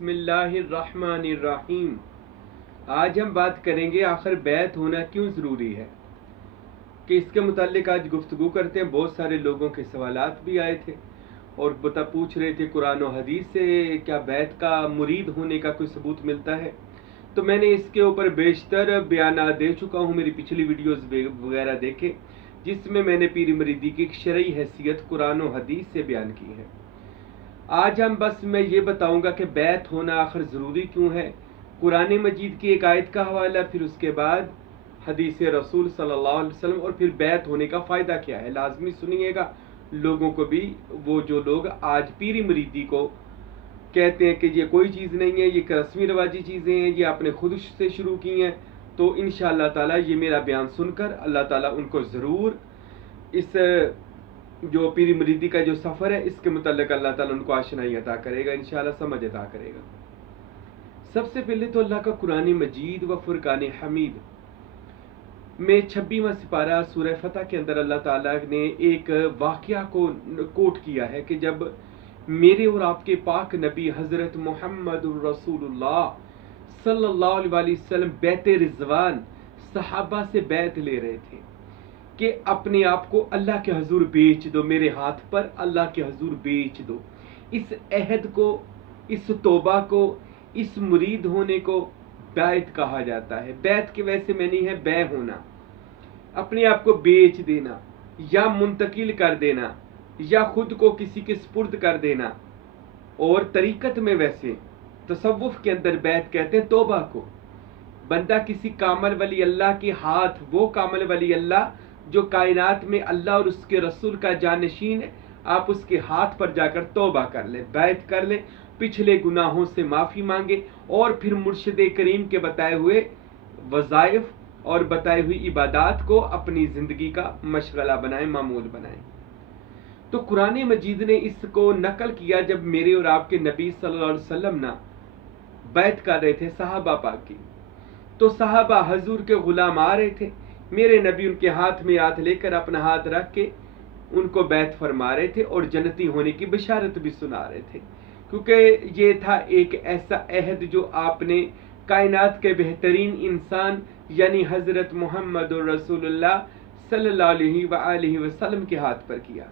बिस्मिल्लाहिर्रहमानिर्रहीम। आज हम बात करेंगे आखिर बैत होना क्यों ज़रूरी है, कि इसके मुताल्लिक आज गुफ्तगू करते हैं। बहुत सारे लोगों के सवालात भी आए थे और पूछ रहे थे कुरान और हदीस से क्या बैत का मुरीद होने का कोई सबूत मिलता है। तो मैंने इसके ऊपर बेशतर बयान दे चुका हूँ, मेरी पिछली वीडियोज़ वगैरह देखे, जिसमें मैंने पीरी मुरीदी की एक शरई हैसियत कुरान और हदीस से बयान की है। आज हम बस मैं ये बताऊंगा कि बैत होना आखिर ज़रूरी क्यों है, कुरान मजीद की एक आयत का हवाला, फिर उसके बाद हदीस रसूल सल्लल्लाहु अलैहि वसल्लम, और फिर बैत होने का फ़ायदा क्या है। लाजमी सुनिएगा, लोगों को भी, वो जो लोग आज पीरी मुरीदी को कहते हैं कि ये कोई चीज़ नहीं है, ये रस्मी रवाजी चीज़ें हैं, ये आपने खुद से शुरू की हैं, तो इंशाअल्लाह ताला ये मेरा बयान सुनकर अल्लाह ताला उनको ज़रूर इस जो पीरी मुरीदी का जो सफ़र है इसके मुतल्लिक़ अल्लाह ताला उनको आशनाई अता करेगा, इंशाअल्लाह समझ अता करेगा। सबसे पहले तो अल्लाह का कुरान मजीद व फुरकान हमीद में 26वां सिपारा सूरह फतह के अंदर अल्लाह ताला ने एक वाक़या को कोट किया है कि जब मेरे और आपके पाक नबी हज़रत मोहम्मद रसूलुल्लाह सल्लल्लाहु अलैहि वसल्लम बैत रिज़वान सहाबा से बैत ले रहे थे कि अपने आप को अल्लाह के हजूर बेच दो, मेरे हाथ पर अल्लाह के हजूर बेच दो। इस अहद को, इस तौबा को, इस मुरीद होने को बैत कहा जाता है। बैत के वैसे मैनी है बै होना, अपने आप को बेच देना या मुंतकिल कर देना या खुद को किसी के स्पुर्द कर देना। और तरीकत में वैसे तसव्वुफ के अंदर बैत कहते हैं तौबा को। बंदा किसी कामल वली अल्लाह के हाथ, वो कामल वली अल्लाह जो कायनात में अल्लाह और उसके रसूल का जानशीन है, आप उसके हाथ पर जाकर तौबा कर ले, बैत कर ले, पिछले गुनाहों से माफ़ी मांगे और फिर मुर्शिद करीम के बताए हुए वज़ाइफ और बताई हुई इबादात को अपनी ज़िंदगी का मशगला बनाएं, मामूल बनाएं। तो कुरान मजीद ने इसको नकल किया जब मेरे और आपके नबी सल्लल्लाहु अलैहि वसल्लम ना बैत कर रहे थे सहाबा पाक की। तो सहाबा हजूर के गुलाम आ रहे थे, मेरे नबी उनके हाथ में हाथ लेकर अपना हाथ रख के उनको बैत फरमा रहे थे और जन्नती होने की बशारत भी सुना रहे थे, क्योंकि ये था एक ऐसा अहद जो आपने कायनात के बेहतरीन इंसान यानी हज़रत मोहम्मद रसूलुल्लाह सल्लल्लाहु अलैहि वसल्लम के हाथ पर किया।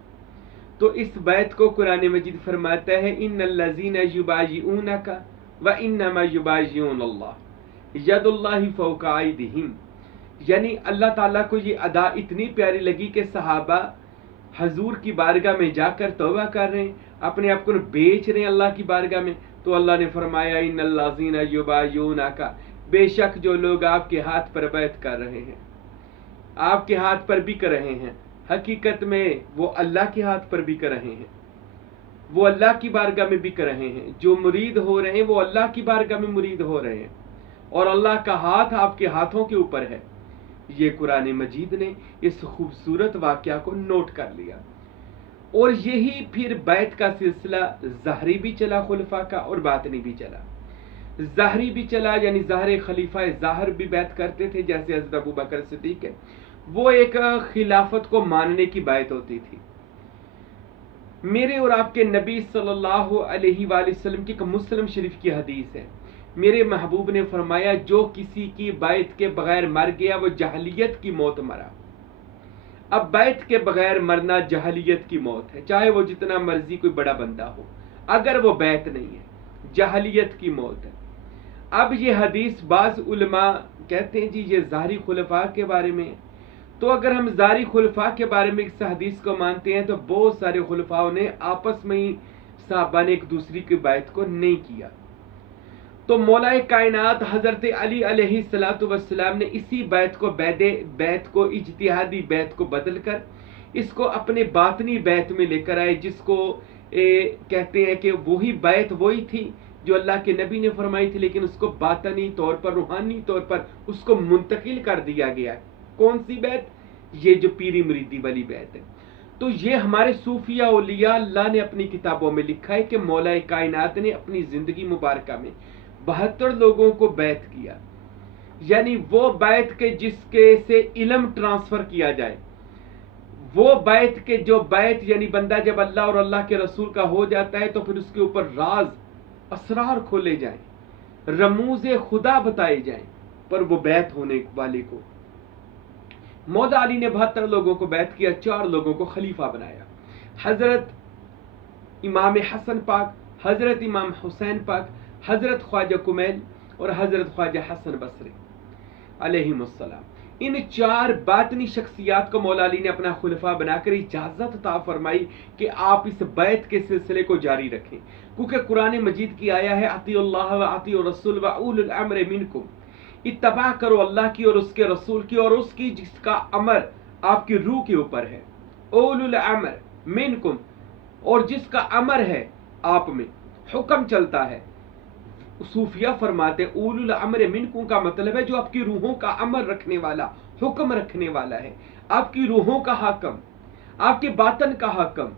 तो इस बैत को कुरान मजीद फरमाता है, इन्नल्लज़ीना युबायिऊनका व इन्नमा युबायिऊनल्लाह यदुल्लाहि फौका अयदीहिम। यानी अल्लाह ताला को ये अदा इतनी प्यारी लगी कि सहाबा हजूर की बारगाह में जाकर तौबा कर रहे हैं, अपने आप को बेच रहे हैं अल्लाह की बारगाह में। तो अल्लाह ने फरमाया इन्नल्लज़ीना युबायिऊनका, बेशक जो लोग आपके हाथ पर बैत कर रहे हैं, आपके हाथ पर बिक रहे हैं, हकीकत में वो अल्लाह के हाथ पर बिक रहे हैं, वो अल्लाह की बारगाह में बिक रहे हैं। जो मुरीद हो रहे हैं वो अल्लाह की बारगाह में मुरीद हो रहे हैं और अल्लाह का हाथ आपके हाथों के ऊपर है। ये कुरान मजीद ने इस खूबसूरत वाक़या को नोट कर लिया। और यही फिर बैत का सिलसिला ज़ाहरी भी चला खुलफा का और बातनी भी चला। ज़ाहरी भी चला यानी ज़ाहर खलीफा ज़ाहर भी बैत करते थे, जैसे हज़रत अबू बकर सिद्दीक़ है, वो एक खिलाफत को मानने की बैत होती थी। मेरे और आपके नबी सल्लल्लाहु अलैहि वसल्लम की मुस्लिम शरीफ की हदीस है, मेरे महबूब ने फरमाया जो किसी की बैत के बगैर मर गया वो जहलियत की मौत मरा। अब बैत के बगैर मरना जहलियत की मौत है, चाहे वो जितना मर्जी कोई बड़ा बंदा हो, अगर वो बैत नहीं है जहलियत की मौत है। अब ये हदीस बाज़ उलमा कहते हैं जी ये ज़ाहरी खुलफा के बारे में। तो अगर हम ज़ाहरी खुलफा के बारे में इस हदीस को मानते हैं तो बहुत सारे खुलफाओं ने आपस में ही साहबा ने एक दूसरी की बैत को नहीं किया। तो मौलाए कायनात हज़रत अली अलैहिस्सलातु वस्सलाम ने इसी बैत को इज्तिहादी बैत को बदलकर इसको अपने बातनी बैत में लेकर आए, जिसको कहते हैं कि वही बैत वही थी जो अल्लाह के नबी ने फरमाई थी, लेकिन उसको बातनी तौर पर, रूहानी तौर पर उसको मुंतकिल कर दिया गया। कौन सी बैत? ये जो पीरी मुरीदी वाली बैत है। तो ये हमारे सूफिया औलिया अल्लाह ने अपनी किताबों में लिखा है कि मौलाए कायनात ने अपनी ज़िंदगी मुबारका में 72 लोगों को बैत किया, यानी वो बैत के जिसके से इल्म ट्रांसफर किया जाए, वो बैत के जो बैत यानी बंदा जब अल्लाह और अल्लाह के रसूल का हो जाता है तो फिर उसके ऊपर राज असरार खोले जाएं, रमूज़े खुदा बताए जाएं, पर वो बैत होने वाले को मौला अली ने 72 लोगों को बैत किया, 4 लोगों को खलीफा बनाया। हजरत इमाम हसन पाक, हजरत इमाम हुसैन पाक, हजरत ख्वाजा कुमैल और हजरत ख्वाजा हसन बसरी अलैहिमुस्सलाम, इन 4 बातनी शख्सियात को मौला अली ने अपना खुलफा बनाकर इजाजत अता फरमाई कि आप इस बैत के सिलसिले को जारी रखें, क्योंकि कुरान मजीद की आया है अतीउल्लाह व अतीउर रसूल व उलुल अम्र मिनकुम, इत्तबा करो अल्लाह की और उसके रसूल की और उसकी जिसका अमर आपकी रूह के ऊपर है, उलुल अम्र मिनकुम, और जिसका अमर है आप में, हुक्म चलता है। सूफिया फरमाते उलुल अम्र मिनकुम का मतलब है जो आपकी रूहों का अमर रखने वाला, हुक्म रखने वाला है, आपकी रूहों का हाकम, आपके बातन का हाकम।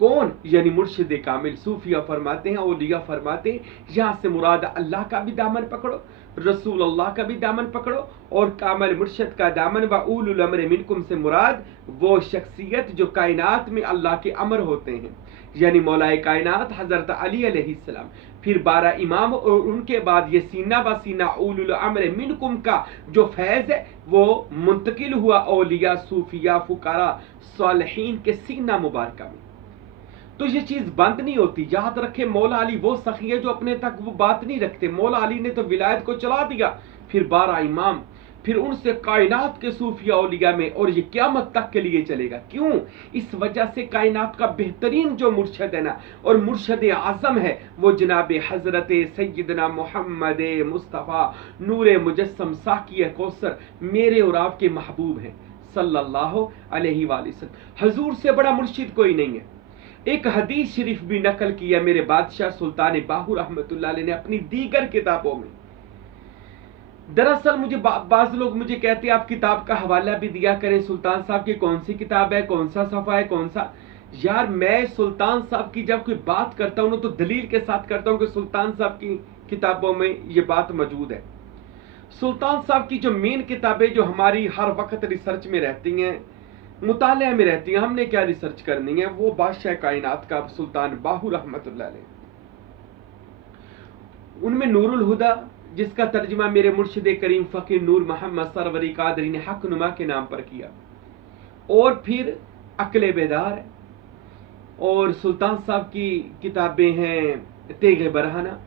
कौन? यानी मुर्शिद कामिल। सूफिया फरमाते हैं, औलिया फरमाते हैं, यहाँ से मुराद अल्लाह का भी दामन पकड़ो, रसूल अल्लाह का भी दामन पकड़ो, और कामिल मुर्शिद का दामन। व उलुल अम्र मिनकुम से मुराद वो शख्सियत जो कायनात में अल्लाह के अमर होते हैं, यानी मौलाए कायनात हजरत अली अलैहिस्सलाम, फिर 12 इमाम, और उनके बाद ये सीना ब सीना उलुल अम्र मिनकुम का जो फैज़ है वो मुंतकिल हुआ औलिया, सूफिया, फुकारा, सालिहीन के सीना मुबारका में। तो ये चीज बंद नहीं होती। याद रखे मौला अली वो सखी है जो अपने तक वो बात नहीं रखते। मौला अली ने तो विलायत को चला दिया, फिर 12 इमाम, फिर उनसे कायनात के सूफिया औलिया में, और ये क़यामत तक के लिए चलेगा। क्यों? इस वजह से कायनात का बेहतरीन जो मुर्शद है ना, और मुर्शद आज़म है, वो जनाब हजरत सैयदना मोहम्मद मुस्तफ़ा नूर मुजस्सम साकी कौसर मेरे और आपके महबूब हैं सल्लल्लाहु अलैहि वसल्लम। हजूर से बड़ा मुर्शिद कोई नहीं है। एक हदीस शरीफ भी नकल किया मेरे बादशाह सुल्तान बाहू रहमतुल्लाह अलैह ने अपनी दीगर किताबों में। दरअसल मुझे बाज लोग मुझे कहते हैं आप किताब का हवाला भी दिया करें सुल्तान साहब की, कौन सी किताब है, कौन सा सफ़ा है, कौन सा। यार मैं सुल्तान साहब की जब कोई बात करता हूँ तो दलील के साथ करता हूँ कि सुल्तान साहब की किताबों में ये बात मौजूद है। सुल्तान साहब की जो मेन किताबें जो हमारी हर वक्त रिसर्च में रहती हैं, मुताले में रहती हैं, हमने क्या रिसर्च करनी है, वो बादशाह कायनात का सुल्तान बाहू रहमतुल्लाह अलैह, उनमें नूरुल हुदा, जिसका तर्जुमा मेरे मुर्शिद करीम फ़कीर नूर मोहम्मद सरवरी कादरी ने हक नुमा के नाम पर किया, और फिर अक्ले बेदार, और सुल्तान साहब की किताबें हैं तेगे बरहाना,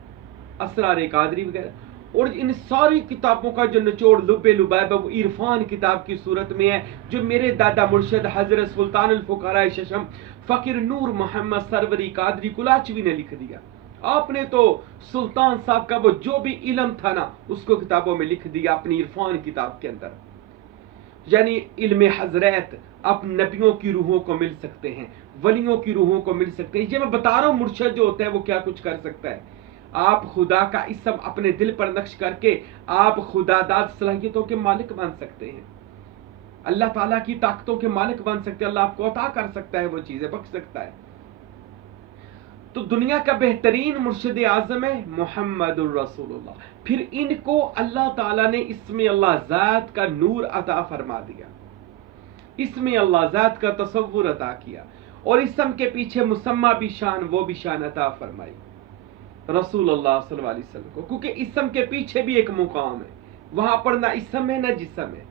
असरार कादरी वगैरह। और इन सारी किताबों का जो निचोड़ लुब्बे लुबाब वो इरफान किताब की सूरत में है, जो मेरे दादा मुर्शिद हजरत सुल्तान अल फुकारा शशम फ़कीर नूर मोहम्मद सरवरी कादरी कुलाचवी ने लिख दिया। आपने तो सुल्तान साहब का वो जो भी इल्म था ना, उसको किताबों में लिख दिया अपनी इरफान किताब के अंदर। यानी इल्म हजरत आप नबियों की रूहों को मिल सकते हैं, वलियों की रूहों को मिल सकते हैं। ये मैं बता रहा हूँ मुर्शिद जो होता है वो क्या कुछ कर सकता है। आप खुदा का इसम अपने दिल पर नक्श करके आप खुदादाद सलाहियतों के मालिक बन सकते हैं, अल्लाह ताला की ताकतों के मालिक बन सकते हैं। अल्लाह आपको अता कर सकता है, वो चीजें बख्श सकता है। तो दुनिया का बेहतरीन मुर्शिद आज़म है मोहम्मदुर रसूलुल्लाह। फिर इनको अल्लाह ताला ने इसमें अल्लाह ज़ात का नूर अता फरमा दिया, इसमें अल्लाह ज़ात का तसव्वुर अता किया, और इसम के पीछे मुसम्मा भी शान, वो भी शान अता फरमाई रसूलुल्लाह सल्लल्लाहु अलैहि वसल्लम को, क्योंकि इसम के पीछे भी एक मुकाम है, वहां पर ना इसम है ना जिसम है,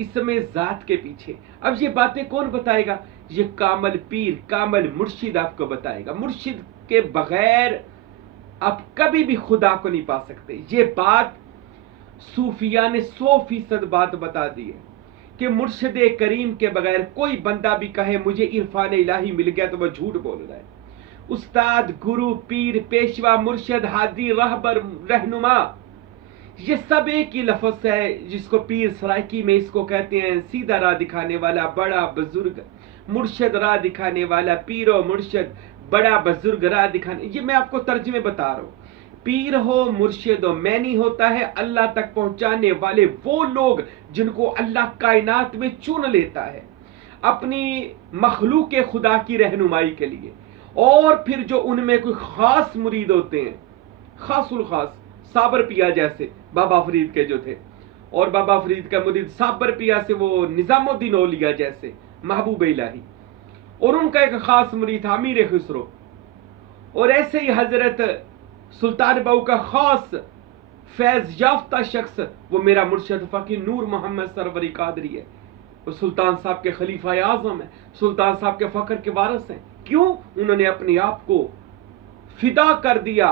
इसमें ज़ात के पीछे। अब ये बातें कौन बताएगा? ये कामल पीर, कामल मुर्शिद आपको बताएगा। मुर्शिद के बगैर आप कभी भी खुदा को नहीं पा सकते। ये बात सूफिया ने 100% बात बता दी है कि मुर्शिद करीम के बगैर कोई बंदा भी कहे मुझे इरफान इलाही मिल गया तो वह झूठ बोल रहा है। उस्ताद, गुरु, पीर, पेशवा, मुर्शिद, हादी, रहबर, रहनुमा, ये सब एक ही लफ्ज़ है, जिसको पीर सराइकी में इसको कहते हैं सीधा राह दिखाने वाला बड़ा बुजुर्ग, मुर्शिद राह दिखाने वाला, पीरो मुर्शिद बड़ा बुजुर्ग राह दिखाने। ये मैं आपको तर्जुमे बता रहा हूँ। पीर हो, मुर्शिद हो, मैनी होता है अल्लाह तक पहुंचाने वाले वो लोग जिनको अल्लाह कायनात में चुन लेता है अपनी मखलूक खुदा की रहनुमाई के लिए। और फिर जो उनमें कोई खास मुरीद होते हैं, खासुल खास, साबर पिया जैसे बाबा फरीद के जो थे, और बाबा फरीद का मुरीद साबर पिया से वो निजामुद्दीन औलिया जैसे महबूब इलाही, और उनका एक खास मुरीद था अमीर खुसरो। और ऐसे ही हजरत सुल्तान बाहू का खास फैज याफ्ता शख्स वो मेरा मुर्शद फ़कीर नूर मोहम्मद सरवरी कादरी है। वो सुल्तान साहब के खलीफा आज़म है, सुल्तान साहब के फ़ख्र के वारिस हैं। क्यों? उन्होंने अपने आप को फिदा कर दिया,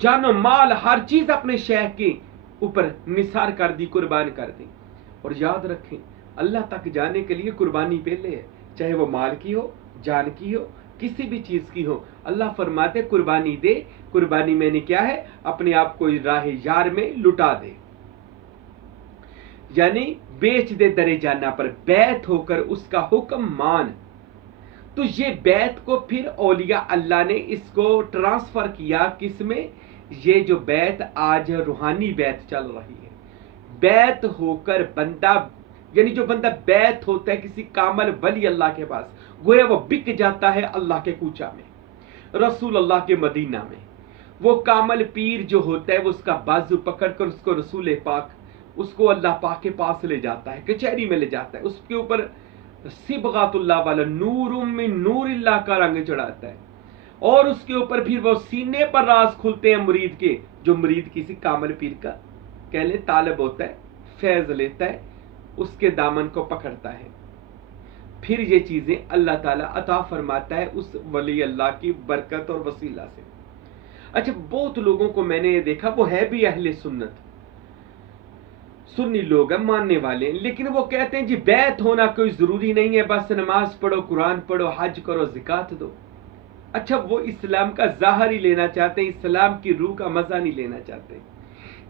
जानो माल हर चीज अपने शेख के ऊपर निसार कर दी, कुर्बान कर दी। और याद रखें, अल्लाह तक जाने के लिए कुर्बानी पहले है, चाहे वो माल की हो, जान की हो, किसी भी चीज की हो। अल्लाह फरमाते कुर्बानी दे। कुर्बानी मैंने क्या है? अपने आप को राह यार में लुटा दे, यानी बेच दे दरे जाना पर, बैत होकर उसका हुक्म मान। तो ये बैत को फिर औलिया अल्लाह ने इसको ट्रांसफर किया किसमें? ये जो बैत आज रूहानी बैत चल रही है, बैत होकर बंदा, यानी जो बंदा बैत होता है किसी कामल वली अल्लाह के पास, गोया वो बिक जाता है अल्लाह के कूचा में, रसूल अल्लाह के मदीना में। वो कामल पीर जो होता है वो उसका बाजू पकड़कर उसको रसूल पाक, उसको अल्लाह पाक के पास ले जाता है, कचहरी में ले जाता है, उसके ऊपर सिबगातुल्लाह वाला नूरुम मिन नूरिल्लाह का रंग चढ़ाता है, और उसके ऊपर फिर वो सीने पर राज खुलते हैं मुरीद के। जो मुरीद किसी कामल पीर का कह ले तालब होता है, फैज लेता है, उसके दामन को पकड़ता है, फिर ये चीजें अल्लाह ताला अता फरमाता है उस वली अल्लाह की बरकत और वसीला से। अच्छा, बहुत लोगों को मैंने देखा वो है भी अहले सुन्नत, सुन्नी लोग हैं, मानने वाले, लेकिन वो कहते हैं जी बैत होना कोई जरूरी नहीं है, बस नमाज पढ़ो, कुरान पढ़ो, हज करो, ज़िकात दो। अच्छा, वो इस्लाम का ज़ाहिर ही लेना चाहते हैं, इस्लाम की रूह का मजा नहीं लेना चाहते।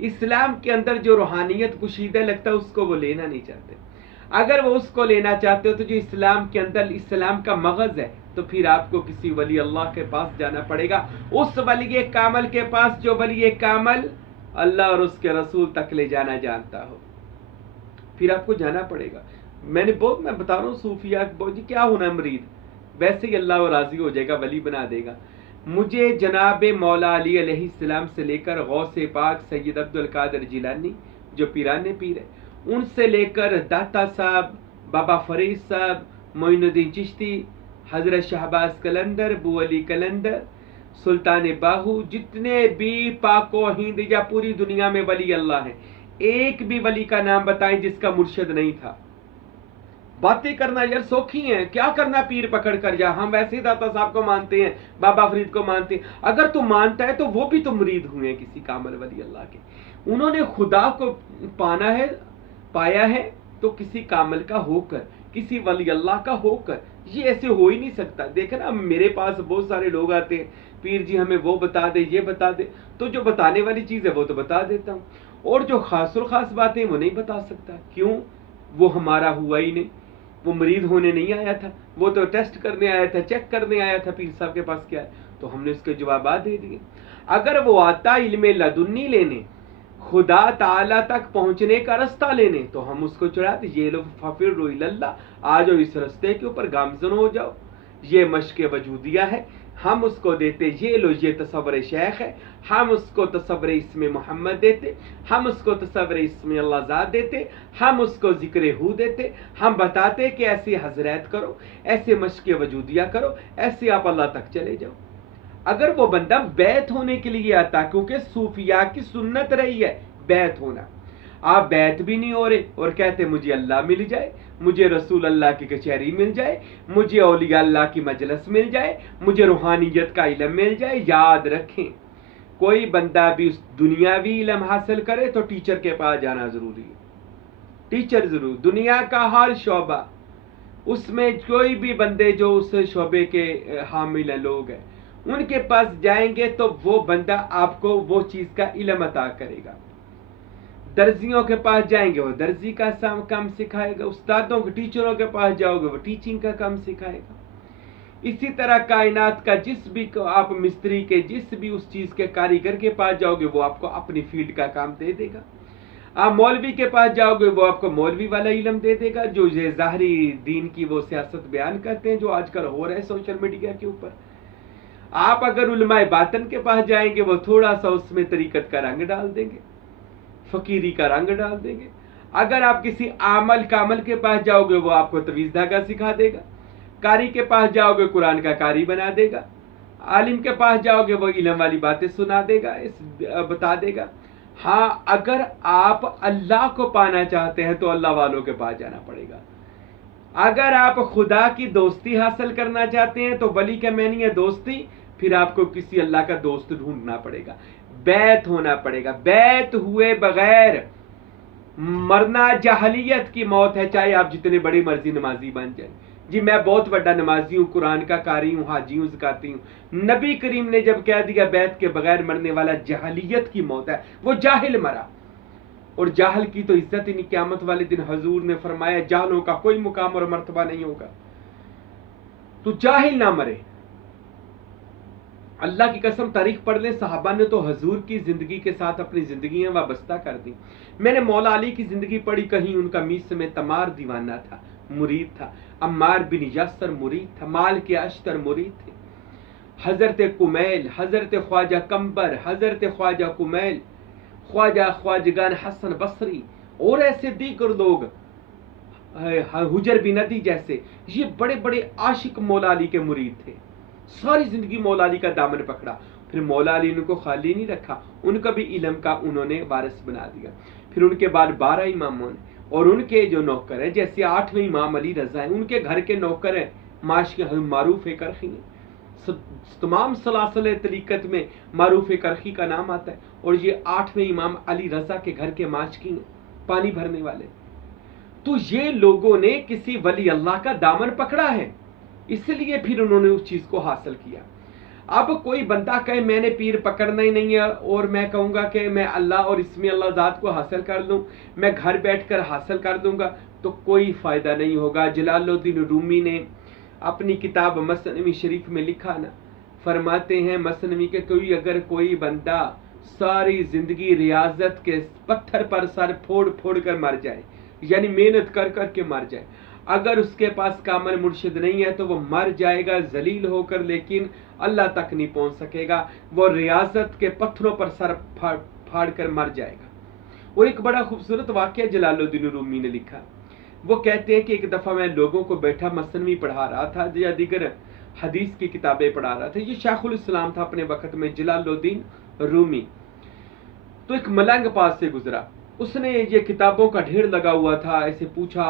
इस्लाम के अंदर जो रूहानियत कुशीदा लगता है उसको वो लेना नहीं चाहते। अगर वो उसको लेना चाहते हो तो जो इस्लाम के अंदर इस्लाम का मगज है, तो फिर आपको किसी वली अल्लाह के पास जाना पड़ेगा, उस वली कामल के पास जो वली कामल अल्लाह और उसके रसूल तक ले जाना जानता हो, फिर आपको जाना पड़ेगा। मैं बता रहा हूँ सूफिया जी क्या होना मरीद, वैसे ही अल्लाह राजी हो जाएगा, वली बना देगा। मुझे जनाब मौला अली अलैहिस्सलाम से लेकर गौसे पाक सैयद अब्दुल कादिर जिलानी जो पीराने पीर है, उनसे लेकर दाता साहब, बाबा फरीद साहब, मोइनुद्दीन चिश्ती, हजरत शहबाज कलंदर, बू अली कलंदर, सुल्तान बाहू, जितने भी पाको हिंद या पूरी दुनिया में वली अल्लाह हैं, एक भी वली का नाम बताएं जिसका मुर्शिद नहीं था। बातें करना यार सौखी हैं, क्या करना पीर पकड़ कर जा। हम वैसे ही दाता साहब को मानते हैं, बाबा फरीद को मानते हैं। अगर तू मानता है तो वो भी तो मुरीद हुए हैं किसी कामल वली अल्लाह के। उन्होंने खुदा को पाया है तो किसी कामल का होकर, किसी वली अल्लाह का होकर। ये ऐसे हो ही नहीं सकता। देखे ना, मेरे पास बहुत सारे लोग आते हैं, पीर जी हमें वो बता दे, ये बता दे, तो जो बताने वाली चीज है वो तो बता देता हूँ, और जो खासुल खास बातें वो नहीं बता सकता। क्यों? वो हमारा हुआ ही नहीं, वो मरीद होने नहीं आया था, वो तो टेस्ट करने आया था, चेक करने आया था पीर साहब के पास क्या है, तो हमने उसके जवाब दे दिए। अगर वो आता इल्मे लदुन्नी लेने, खुदा ताला तक पहुंचने का रास्ता लेने, तो हम उसको चढ़ाते, ये लो फफिरु इलल्लाह, आ जाओ इस रास्ते के ऊपर, गामजन हो जाओ, ये मश्क वजूदिया है। हम उसको देते, ये लो ये तसव्वुर शेख है, हम उसको तसव्वुर इसमें मोहम्मद देते, हम उसको तसव्वुर इसमें अल्लाह ज़ात देते, हम उसको जिक्र हू देते, हम बताते कि ऐसे हजरत करो, ऐसे मश्क वजूदिया करो, ऐसे आप अल्लाह तक चले जाओ। अगर वो बंदा बैत होने के लिए आता, क्योंकि सूफिया की सुन्नत रही है बैत होना, आप बैत भी नहीं हो रहे और कहते मुझे अल्लाह मिल जाए, मुझे रसूल अल्लाह की कचहरी मिल जाए, मुझे औलिया अल्लाह की मजलिस मिल जाए, मुझे रूहानियत का इल्म मिल जाए। याद रखें, कोई बंदा भी उस दुनियावी इल्म हासिल करे तो टीचर के पास जाना जरूरी है। टीचर जरूर, दुनिया का हर शोबा, उसमें कोई भी बंदे जो उस शोबे के हामिल लोग हैं, उनके पास जाएंगे तो वो बंदा आपको वो चीज का इल्म अता करेगा। दर्जियों के पास जाएंगे वो दर्जी का काम सिखाएगा, उस्तादों के टीचरों के पास जाओगे वो टीचिंग का काम सिखाएगा। इसी तरह कायनात का जिस भी आप मिस्त्री के, जिस भी उस चीज के कारीगर के पास जाओगे वो आपको अपनी फील्ड का काम दे देगा। आप मौलवी के पास जाओगे वो आपको मौलवी वाला इल्म दे देगा, जो ये ज़ाहरी दीन की वो सियासत बयान करते हैं जो आजकल हो रहा है सोशल मीडिया के ऊपर। आप अगर उलमाए बातन के पास जाएंगे वो थोड़ा सा उसमें तरीकत का रंग डाल देंगे, फकीरी का रंग डाल देंगे। अगर आप किसी आमल कामल के पास जाओगे वो आपको तवीज़ धागा सिखा देगा, कारी के पास जाओगे कुरान का कारी बना देगा, आलिम के पास जाओगे वो इल्म वाली बातें सुना देगा, बता देगा। हाँ, अगर आप अल्लाह को पाना चाहते हैं तो अल्लाह वालों के पास जाना पड़ेगा। अगर आप खुदा की दोस्ती हासिल करना चाहते हैं तो वली का मैनी है दोस्ती, फिर आपको किसी अल्लाह का दोस्त ढूंढना पड़ेगा, बैत होना पड़ेगा। बैत हुए बगैर मरना जहलियत की मौत है, चाहे आप जितने बड़ी मर्जी नमाजी बन जाए। जी मैं बहुत बड़ा नमाजी हूँ, कुरान का कारी हूँ, हाजी हूँ, ज़काती हूँ। नबी करीम ने जब कह दिया बैत के बगैर मरने वाला जहलियत की मौत है, वो जाहिल मरा। और जाहल की तो इज्जत ही नहीं, क़यामत वाले दिन हजूर ने फरमाया जाहलों का कोई मुकाम और मर्तबा नहीं होगा। तो जाहिल ना मरे। अल्लाह की कसम तारीख पढ़ लें, सहाबा ने तो हजूर की जिंदगी के साथ अपनी जिंदगियां वाबस्ता कर दी। मैंने मौला अली की जिंदगी पढ़ी, कहीं उनका मीस में तमार दीवाना था, मुरीद था। अम्मार बिन यासर मुरीद था। माल के अश्तर मुरीद थे। हजरत कुमैल, हजरत ख्वाजा कंबर, हजरत ख्वाजा कुमैल, ख्वाजगान हसन बसरी और ऐसे दीगर लोग, हुजर बिन नदी जैसे, ये बड़े बड़े आशिक मौला अली के मुरीद थे। सारी जिंदगी मौला अली का दामन पकड़ा। फिर मौला अली ने उनको खाली नहीं रखा, उनका भी इल्म का उन्होंने वारिस बना दिया। फिर उनके बाद 12 इमामों ने, और उनके जो नौकर हैं, जैसे 8वें इमाम अली रजा हैं, उनके घर के नौकर हैं माश के मारूफ करखी हैं। तमाम सलासल तरीकत में मारूफ करखी का नाम आता है। और ये 8वें इमाम अली रजा के घर के माशकी हैं, पानी भरने वाले। तो ये लोगों ने किसी वली अल्लाह का दामन पकड़ा है, इसलिए फिर उन्होंने उस चीज को हासिल किया। अब कोई बंदा कहे मैंने पीर पकड़ना ही नहीं है और मैं कहूंगा कि मैं अल्लाह और इसमें अल्लाह ज़ात को हासिल कर लूँ, मैं घर बैठकर हासिल कर दूंगा, तो कोई फ़ायदा नहीं होगा। जलालुद्दीन रूमी ने अपनी किताब मसनवी शरीफ में लिखा ना, फरमाते हैं मसनवी के कोई बंदा सारी जिंदगी रियाजत के पत्थर पर सर फोड़ फोड़ कर मर जाए, यानी मेहनत कर कर के मर जाए, अगर उसके पास कामल मुर्शिद नहीं है तो वो मर जाएगा जलील होकर, लेकिन अल्लाह तक नहीं पहुंच सकेगा। वो रियाजत के पत्थरों पर सर फाड़ कर मर जाएगा। और एक बड़ा खूबसूरत वाक़या जलालुद्दीन रूमी ने लिखा। वो कहते हैं कि एक दफ़ा मैं लोगों को बैठा मसनवी पढ़ा रहा था या दीगर हदीस की किताबें पढ़ा रहा था। ये शेखुल इस्लाम था अपने वक़्त में, जलालुद्दीन रूमी। तो एक मलंग पास से गुजरा, उसने ये किताबों का ढेर लगा हुआ था। ऐसे पूछा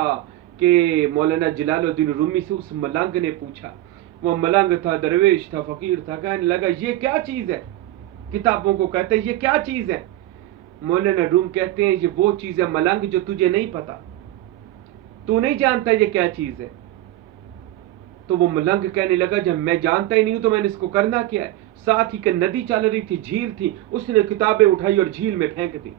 कि मौलाना जलालुद्दीन रूमी से, उस मलंग ने पूछा। वो मलंग था, दरवेश था, फकीर था। कहने लगा ये क्या चीज़ है? किताबों को कहते हैं ये क्या चीज़ है? मौलाना रूम कहते हैं ये वो चीज़ है मलंग जो तुझे नहीं पता, तू नहीं जानता ये क्या चीज़ है। तो वो मलंग कहने लगा जब मैं जानता ही नहीं हूं तो मैंने इसको करना क्या है। साथ ही नदी चल रही थी, झील थी, उसने किताबें उठाई और झील में फेंक दी।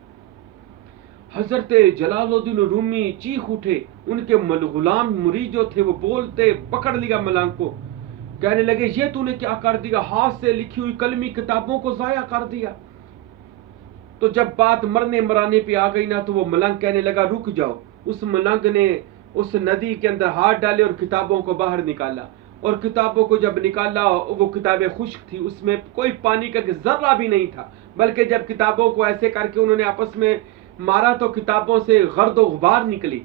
हजरत जलालुद्दीन रूमी चीख उठे, उनके गुलाम मुरीद जो थे वो बोलते पकड़ लिया मलंग को, कहने लगे ये तूने क्या कर दिया, हाथ से लिखी हुई कलमी किताबों को जाया कर दिया। तो जब बात मरने मराने पे आ गई ना, तो वो मलंग कहने लगा रुक जाओ। उस मलंग ने उस नदी के अंदर हाथ डाले और किताबों को बाहर निकाला, और किताबों को जब निकाला वो किताबें खुश्क थी, उसमें कोई पानी का जर्रा भी नहीं था, बल्कि जब किताबों को ऐसे करके उन्होंने आपस में मारा तो किताबों से गर्द गुबार निकली।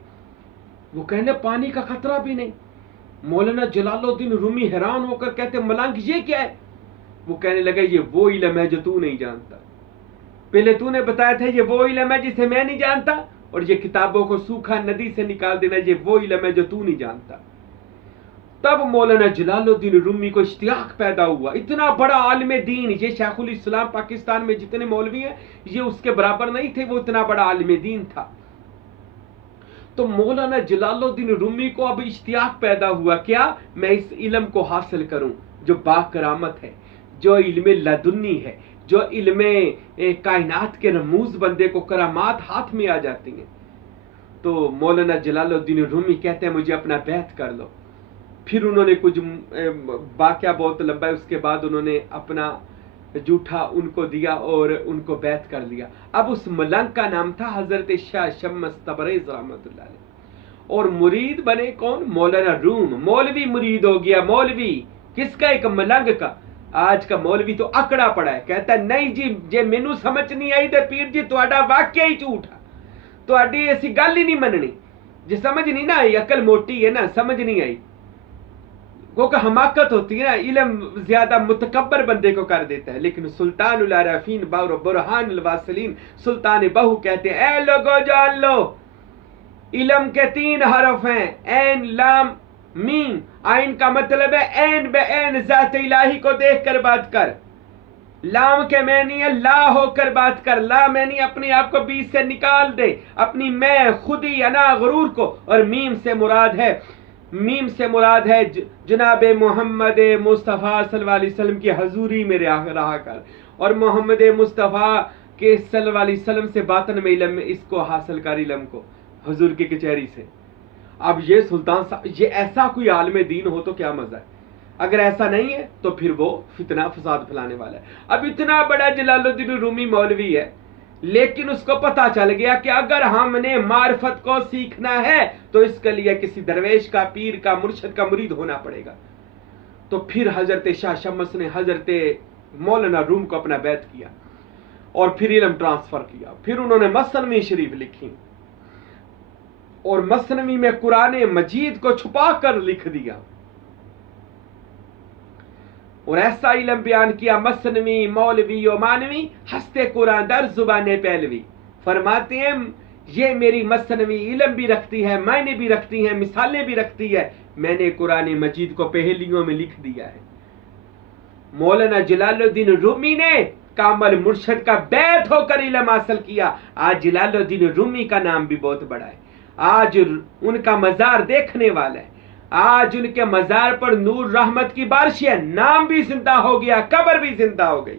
वो कहने पानी का खतरा भी नहीं। मौलाना जलालुद्दीन रूमी हैरान होकर कहते मलंग ये क्या है? वो कहने लगे ये वो इल्म है जो तू नहीं जानता। पहले तूने बताया था ये वो इल्म है जिसे मैं नहीं जानता, और ये किताबों को सूखा नदी से निकाल देना ये वो इल्म है जो तू नहीं जानता। तब मौलाना जलालुद्दीन रूमी को इश्तियाक पैदा हुआ। इतना बड़ा आलिम दीन, ये शेखुल इस्लाम पाकिस्तान में जितने मौलवी हैं ये उसके बराबर नहीं थे, वो इतना बड़ा आलिम दीन था। तो मौलाना जलालुद्दीन रूमी को अब इश्तियाक पैदा हुआ, क्या मैं इस इल्म को हासिल करूं जो बाकरामत है, जो इल्म लदुन्नी है, जो इल्म कायनात के रमूज बंदे को करामात हाथ में आ जाती हैं। तो मौलाना जलालुद्दीन रूमी कहते हैं मुझे अपना बैत कर लो। फिर उन्होंने कुछ वाक़या बहुत लंबा है, उसके बाद उन्होंने अपना जूठा उनको दिया और उनको बैत कर लिया। अब उस मलंग का नाम था हजरत शाह शम्स तबरेज़ रहमतुल्लाह अलैह, और मुरीद बने कौन? मौलाना रूम। मौलवी मुरीद हो गया। मौलवी किसका? एक मलंग का। आज का मौलवी तो अकड़ा पड़ा है, कहता नहीं जी जे मैनू समझ नहीं आई तो पीर जी तुहाडा वाक्या ही झूठा, तुहाडी ऐसी गल ही नहीं मननी। जे समझ नहीं ना आई, अकल मोटी है ना, समझ नहीं आई। क्योंकि हमाकत होती है ना, इल्म ज्यादा मुतकब्बर बंदे को कर देता है। लेकिन सुल्तानुल आरफीन बुरहानुल वासिलीन सुल्तान बहू कहते हैं, ए लोगो जान लो, इल्म के 3 हरफ हैं, ऐन लाम मीम। आइन का मतलब है ऐन बे ऐन ज़ात इलाही को देख कर बात कर। लाम के मैनी है ला होकर बात कर। ला मैनी अपने आप को बीच से निकाल दे, अपनी मैं खुदी अना गुरूर को। और मीम से मुराद है जनाब मोहम्मद मुस्तफ़ा सल्लल्लाहु अलैहि वसल्लम की हजूरी में रहा कर, और मोहम्मद मुस्तफ़ा के सल्लल्लाहु अलैहि वसल्लम से बातन में इल्म में इसको हासिल कर, इल्म को हुजूर की कचहरी से। अब ये सुल्तान साहब, ये ऐसा कोई आलम दीन हो तो क्या मजा है। अगर ऐसा नहीं है तो फिर वो फितना फसाद फैलाने वाला है। अब इतना बड़ा जलालुद्दीन रूमी मौलवी है, लेकिन उसको पता चल गया कि अगर हमने मार्फत को सीखना है तो इसके लिए किसी दरवेश का, पीर का, मुर्शिद का मुरीद होना पड़ेगा। तो फिर हजरत शाह शम्स ने हजरत मौलाना रूम को अपना बैत किया और फिर इल्म ट्रांसफर किया। फिर उन्होंने मसनवी शरीफ लिखी और मसनवी में कुरान मजीद को छुपा कर लिख दिया और ऐसा इल्म बयान किया, मसनवी मौलवी और मानवी हस्ते कुरान दर जुबान पहलवी। फरमाते हैं ये मेरी मसनवी इल्म भी रखती है, मायने भी रखती है, मिसालें भी रखती है। मैंने कुरान मजीद को पहेलियों में लिख दिया है। मौलाना जलालुद्दीन रूमी ने कामल मुर्शद का बैत होकर इल्म हासिल किया। आज जलालुद्दीन रूमी का नाम भी बहुत बड़ा है। आज उनका मजार देखने वाला है। आज उनके मजार पर नूर रहमत की बारिश है। नाम भी जिंदा हो गया, कब्र भी जिंदा हो गई।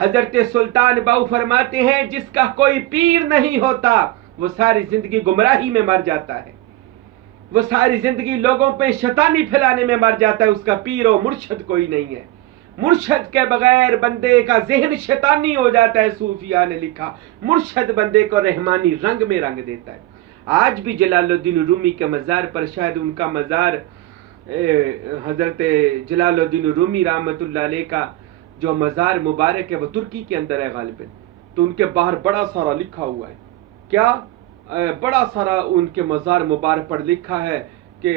हजरत सुल्तान बाहू फरमाते हैं जिसका कोई पीर नहीं होता वो सारी जिंदगी गुमराही में मर जाता है, वो सारी जिंदगी लोगों पे शैतानी फैलाने में मर जाता है। उसका पीर और मुर्शद कोई नहीं है। मुर्शद के बगैर बंदे का जहन शैतानी हो जाता है। सूफिया ने लिखा मुर्शद बंदे को रहमानी रंग में रंग देता है। आज भी जलालुद्दीन रूमी के मज़ार पर, शायद उनका मज़ार हज़रत जलालुद्दीन रूमी रहमतुल्लाह अलैह का जो मज़ार मुबारक है वो तुर्की के अंदर है गालिबन। तो उनके बाहर बड़ा सारा लिखा हुआ है, क्या बड़ा सारा उनके मज़ार मुबारक पर लिखा है कि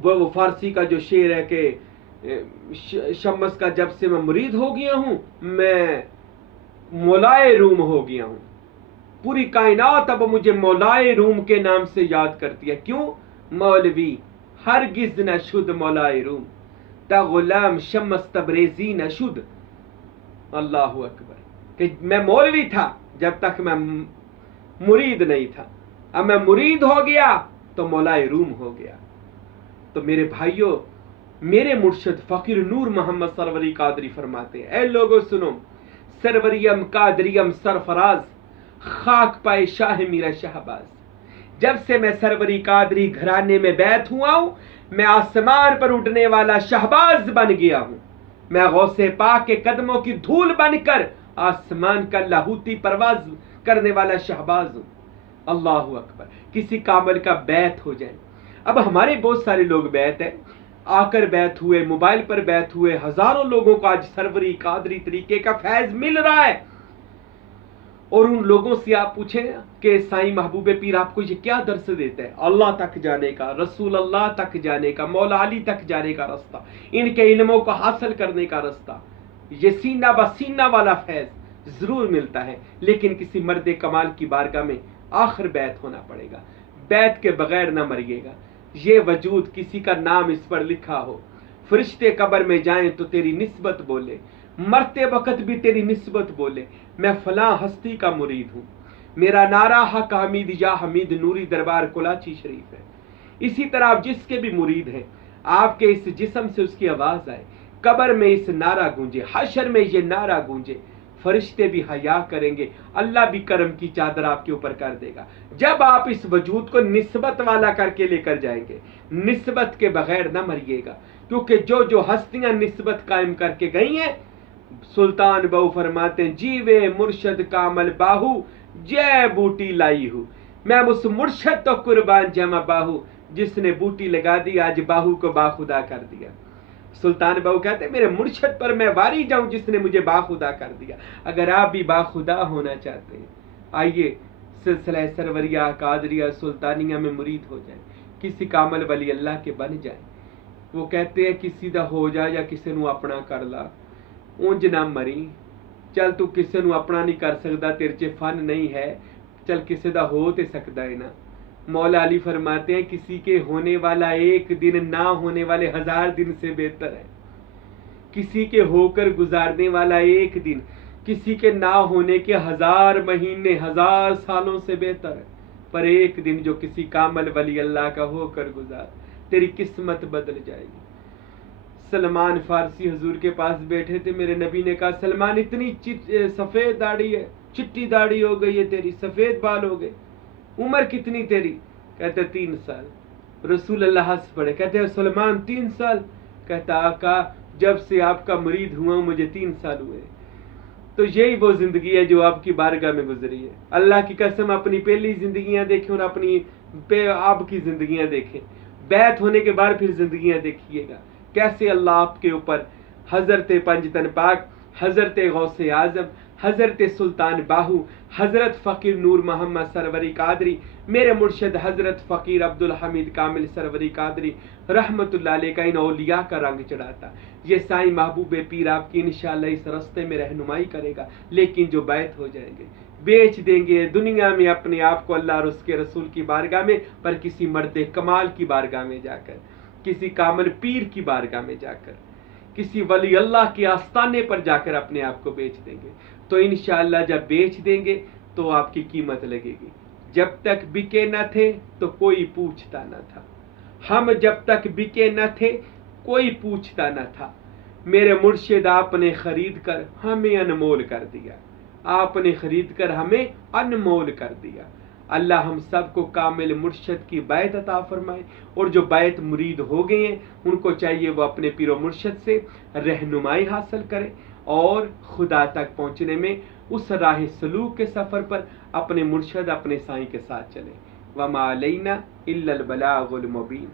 वो फारसी का जो शेर है कि शम्स का जब से मैं मुरीद हो गया हूँ मैं मौलाए रूम हो गया हूँ। पूरी कायनात अब मुझे मौलाए रूम के नाम से याद करती है। क्यों? मौलवी हरगिज न शुद्ध मौलाए रूम ता गुलाम शम्स तबरेजी न शुद्ध। अल्लाह अकबर। कि मैं मौलवी था जब तक मैं मुरीद नहीं था, अब मैं मुरीद हो गया तो मौलाए रूम हो गया। तो मेरे भाइयों, मेरे मुर्शिद फकीर नूर मोहम्मद सरवरी कादरी फरमाते हैं, ए लोगों सुनो, सरवरियम कादरियम सरफराज खाक पाए शाह मीरा शहबाज। जब से मैं सरवरी कादरी घराने में बैत हुआ हूं मैं आसमान पर उड़ने वाला शहबाज बन गया हूं। मैं गौसे पाक के कदमों की धूल बनकर आसमान का लाहूती परवाज करने वाला शहबाज हूं। अल्लाह अकबर। किसी कामल का बैत हो जाए। अब हमारे बहुत सारे लोग बैत है, आकर बैत हुए, मोबाइल पर बैत हुए, हजारों लोगों को आज सरवरी कादरी तरीके का फैज मिल रहा है। और उन लोगों से आप पूछें कि साईं महबूब पीर आपको ये क्या दर्स देता है? अल्लाह तक जाने का, रसूल अल्लाह तक जाने का, मौला अली तक जाने का रास्ता, इनके इल्मों को हासिल करने का रास्ता। ये सीना बसीना वाला फैज जरूर मिलता है, लेकिन किसी मर्द कमाल की बारगाह में आखिर बैत होना पड़ेगा। बैत के बगैर ना मरिएगा। ये वजूद किसी का नाम इस पर लिखा हो, फरिश्ते कब्र में जाएं तो तेरी निस्बत बोले, मरते वक्त भी तेरी निस्बत बोले, मैं फलां हस्ती का मुरीद हूँ। मेरा नारा हक हमीद या हमीद नूरी दरबार कुलाची शरीफ है। इसी तरह आप जिसके भी मुरीद हैं, आपके इस जिस्म से उसकी आवाज आए, कब्र में इस नारा गूंजे, हशर में ये नारा गूंजे, फरिश्ते भी हया करेंगे, अल्लाह भी करम की चादर आपके ऊपर कर देगा। जब आप इस वजूद को निस्बत वाला करके लेकर जाएंगे, निस्बत के बगैर ना मरिएगा, क्योंकि जो जो हस्तियां निस्बत कायम करके गई हैं, सुल्तान बाहू फरमाते हैं, जीवे मुर्शद कामल बाहू जय बूटी लाई हूँ। मैं उस मुर्शद तो कुर्बान जमा बाहू जिसने बूटी लगा दी, आज बाहू को बाखुदा कर दिया। सुल्तान बाहू कहते हैं, मेरे मुर्शद पर मैं वारी जाऊं जिसने मुझे बाखुदा कर दिया। अगर आप भी बाखुदा होना चाहते हैं, आइए सिलसिला सरवरिया कादरिया सुल्तानिया में मुरीद हो जाए, किसी कामल वली अल्लाह के बन जाए। वो कहते हैं किसी दा हो जा या किसी नू अपना कर ला, उंज ना मरी। चल तू किसी नू अपना नहीं कर सकता, तेरे च फन नहीं है, चल किसी दा हो ते सकता है ना। मौला अली फरमाते हैं किसी के होने वाला एक दिन ना होने वाले 1000 दिन से बेहतर है। किसी के होकर गुजारने वाला एक दिन किसी के ना होने के 1000 महीने 1000 सालों से बेहतर है। पर एक दिन जो किसी कामल वली अल्लाह का होकर गुजार, तेरी किस्मत बदल जाएगी। सलमान फारसी हुजूर के पास बैठे थे, मेरे नबी ने कहा सलमान इतनी सफेद दाढ़ी है, चिट्टी दाढ़ी हो गई है तेरी, सफेद बाल हो गए, उम्र कितनी तेरी? कहते 3 साल। रसूल अल्लाह हंस पड़े, कहते हैं सलमान 3 साल? कहता आका जब से आपका मुरीद हुआ मुझे 3 साल हुए। तो यही वो जिंदगी है जो आपकी बारगाह में गुजरी है। अल्लाह की कसम अपनी पहली जिंदगियां देखें और अपनी आपकी जिंदगियां देखें, बैत होने के बाद फिर जिंदगियां देखिएगा कैसे अल्लाह आपके ऊपर हजरत पंजतन पाक, हजरत गौसे आजम, हजरत सुल्तान बाहू, हजरत फ़कीर नूर मोहम्मद सरवरी कादरी, मेरे मुर्शद हजरत फ़कीर अब्दुल हमीद कामिल सरवरी कादरी रहमतुल्लाह अलैह का इन औलिया का रंग चढ़ाता। ये साईं महबूब पीर आपकी इंशाअल्लाह इस रास्ते में रहनुमाई करेगा। लेकिन जो बैत हो जाएंगे, बेच देंगे दुनिया में अपने आप को अल्लाह और उसके रसूल की बारगाह में, पर किसी मर्द कमाल की बारगाह में जाकर, किसी कामल पीर की बारगाह में जाकर, किसी वली अल्लाह के आस्थाने पर जाकर अपने आप को बेच देंगे। तो इंशाअल्लाह जब बेच देंगे तो आपकी कीमत लगेगी। जब तक बिके न थे तो कोई पूछता न था, हम जब तक बिके न थे कोई पूछता न था। मेरे मुर्शिद आपने खरीद कर हमें अनमोल कर दिया, आपने खरीद कर हमें अनमोल कर दिया। अल्लाह हम सबको कामिल मुर्शिद की बैत अता फरमाए, और जो बैत मुरीद हो गए हैं उनको चाहिए वो अपने पीरो मुर्शिद से रहनुमाई हासिल करें और खुदा तक पहुँचने में उस राह सलूक के सफ़र पर अपने मुर्शिद अपने साईं के साथ चलें। वमा अलैना इल्लल बलागुल मुबीन।